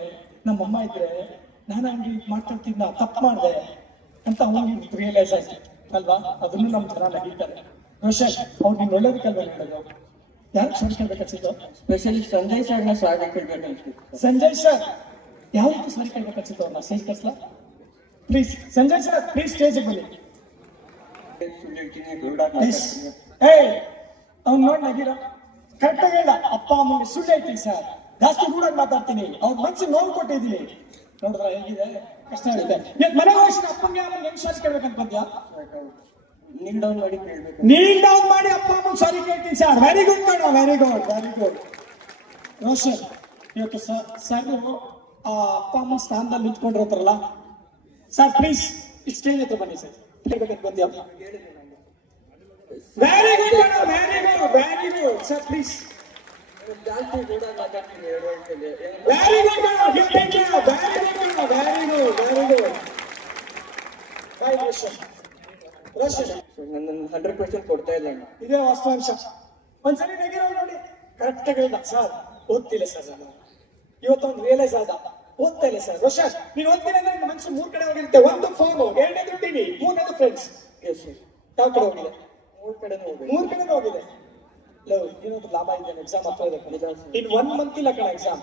ನಮ್ಮ ಅಮ್ಮ ಇದ್ರೆ ನಾನು ಹಂಗೆ ಮಾತಾಡ್ತಿದ್ನ ತಪ್ಪು ಮಾಡಿದೆ ಅಂತ ಅವನಿಗೆ ರಿಯಲೈಸ್ ಆಯ್ತು. ಅಲ್ವಾ? ಅದನ್ನು ನಮ್ಮ ಜನ ನಗೀತಾರೆ ರೋಷನ್ ಅವ್ರು ನಿನ್ನ ಒಳ್ಳೇದಕ್ಕಲ್ವ ಹೇಳೋದು ಯಾರು ಕೇಳ್ಬೇಕನ್ಸಿದ್ದು ಸ್ಪೆಷಲಿ ಸಂಜಯ್ ಸರ್ನ ಸ್ವಾಗತ ಕೇಳ್ಬೇಕು ಅನ್ಸ್ತಿತ್ತು ಸಂಜಯ್ ಸರ್ ಯಾವ ರೀತಿ ಅವ್ರನ್ನ ಸ್ಟೇಜ್ ಕರ್ಸ್ಲಾ ಪ್ಲೀಸ್ ಸಂಜಯ್ ಸರ್ ಪ್ಲೀಸ್ ಸ್ಟೇಜಿಗೆ ಬನ್ನಿ. ಏಯ್ ಅವ್ನು ನೋಡಿ ನಗಿರೋ. ಕರೆಕ್ಟಾಗಿ ಹೇಳ. ಅಪ್ಪ ಅಮ್ಮಗೆ ಸುಳ್ಳು ಐತಿ ಸರ್. ಜಾಸ್ತಿ ರೂಢಾಗಿ ಮಾತಾಡ್ತೀನಿ. ಅವ್ರ ಮನ್ಸಿಗೆ ನೋವು ಕೊಟ್ಟಿದ್ದೀನಿ. ನೋಡಿದ್ರ ಹೇಗಿದೆ? ಕಷ್ಟ ಆಗುತ್ತೆ. ಮನೆ ಮನೆಗೆ ಹೋಗಿ ಅಪ್ಪಂಗೆ ಅಮ್ಮನಿಗೆ ಹೆಂಗ್ ಸಾರಿ ಕೇಳ್ಬೇಕು ಅನ್ಕೊಂತೀಯಾ ನೀಲ್ ಡೌನ್ ಮಾಡಿ ಕೇಳ್ಬೇಕು. ನೀಲ್ ಡೌನ್ ಮಾಡಿ ಅಪ್ಪ ಅಮ್ಮನ ಸಾರಿ ಕೇಳ್ತೀನಿ ಸರ್ ವೆರಿ ಗುಡ್ ಕಣ very good very good Roshan ಇವತ್ತು ಸರ್ ಸರ್ ಆ, ಅಪ್ಪ ಅಮ್ಮ ಸ್ಥಾನದಲ್ಲಿ ನಿಂತ್ಕೊಂಡಿರ್ತಾರಲ್ಲ ಸರ್ ಪ್ಲೀಸ್ ಸ್ಟೇಜ್ ಹತ್ರ ಬನ್ನಿ ಸರ್ ಕೇಳ್ಬೇಕಂತ ಬಂದ್ಯಾ ವೆರಿ ಗುಡ್ ಕಣ very good very good sir please ಜಾಸ್ತಿ ರೂಢಾಗಿ ಮಾತಾಡ್ತೀನಿ ವೆರಿ ಗುಡ್ ಕಣ very good very good very good bye Roshan Roshan ನನ್ನ ಹಂಡ್ರೆಡ್ ಪರ್ಸೆಂಟ್ ಕೊಡ್ತಾ ಇಲ್ಲ ಅಣ್ಣ. ಇದೇ ವಾಸ್ತವಾಂಶ. ಒಂದ್ಸರಿ ನೆಗಿರೋ ನೋಡಿ. ಕರೆಕ್ಟ್ ಹೇಳ್ದ. ಸರ್ ಓದ್ತಿಲ್ಲ ಸರ್ ನಾನು. ಇವತ್ತೊಂದು ರಿಯಲೈಸ್ ಆದ. ಓದ್ತಾ ಇಲ್ಲ ಸರ್. ವರ್ಷ ನೀನ್ ಓದ್ತೀನಿ ಅಂದ್ರೆ ನಿನ್ ಮನಸ್ಸು ಮೂರ್ ಕಡೆ ಹೋಗಿರುತ್ತೆ. ಒಂದು ಫೋನ್ ಎರಡನೇದು ಟಿವಿ ಮೂರನೇದು ಫ್ರೆಂಡ್ಸ್ ಎಸ್ ಸರ್ ಯಾವ ಕಡೆ ಹೋಗಿದೆ? ಮೂರ್ ಕಡೆ ಹೋಗಿದೆ ಮೂರ್ ಕಡೆ ಹೋಗಿದೆ. ಲವ್ ಏನೊಂದು ಲಾಭ ಇದೆ ಎಕ್ಸಾಮ್ ಹತ್ರ ಇದೆ ಇನ್ ಒನ್ ಮಂತ್ ಇಲ್ಲ ಕಣ ಎಕ್ಸಾಮ್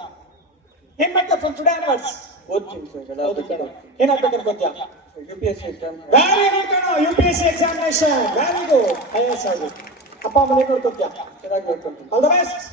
ಏನ್ ಮಾಡ್ತಾ ಫ್ರಮ್ ಟುಡೇ ಆನ್ವರ್ಡ್ಸ್ ಓದ್ತೀನಿ ಸರ್ ಏನಾಗ್ಬೇಕಂತ ಕಣ. ವೆರಿ ಗುಡ್ ಕಣೋ U P S C examination very good I S ಆಗಿ ಅಪ್ಪ ಮನೆ ನೋಡ್ಕೊತ್ಯಾ ಚೆನ್ನಾಗಿ ನೋಡ್ಕೊಂತೀನಿ ಆಲ್ ದ ಬೆಸ್ಟ್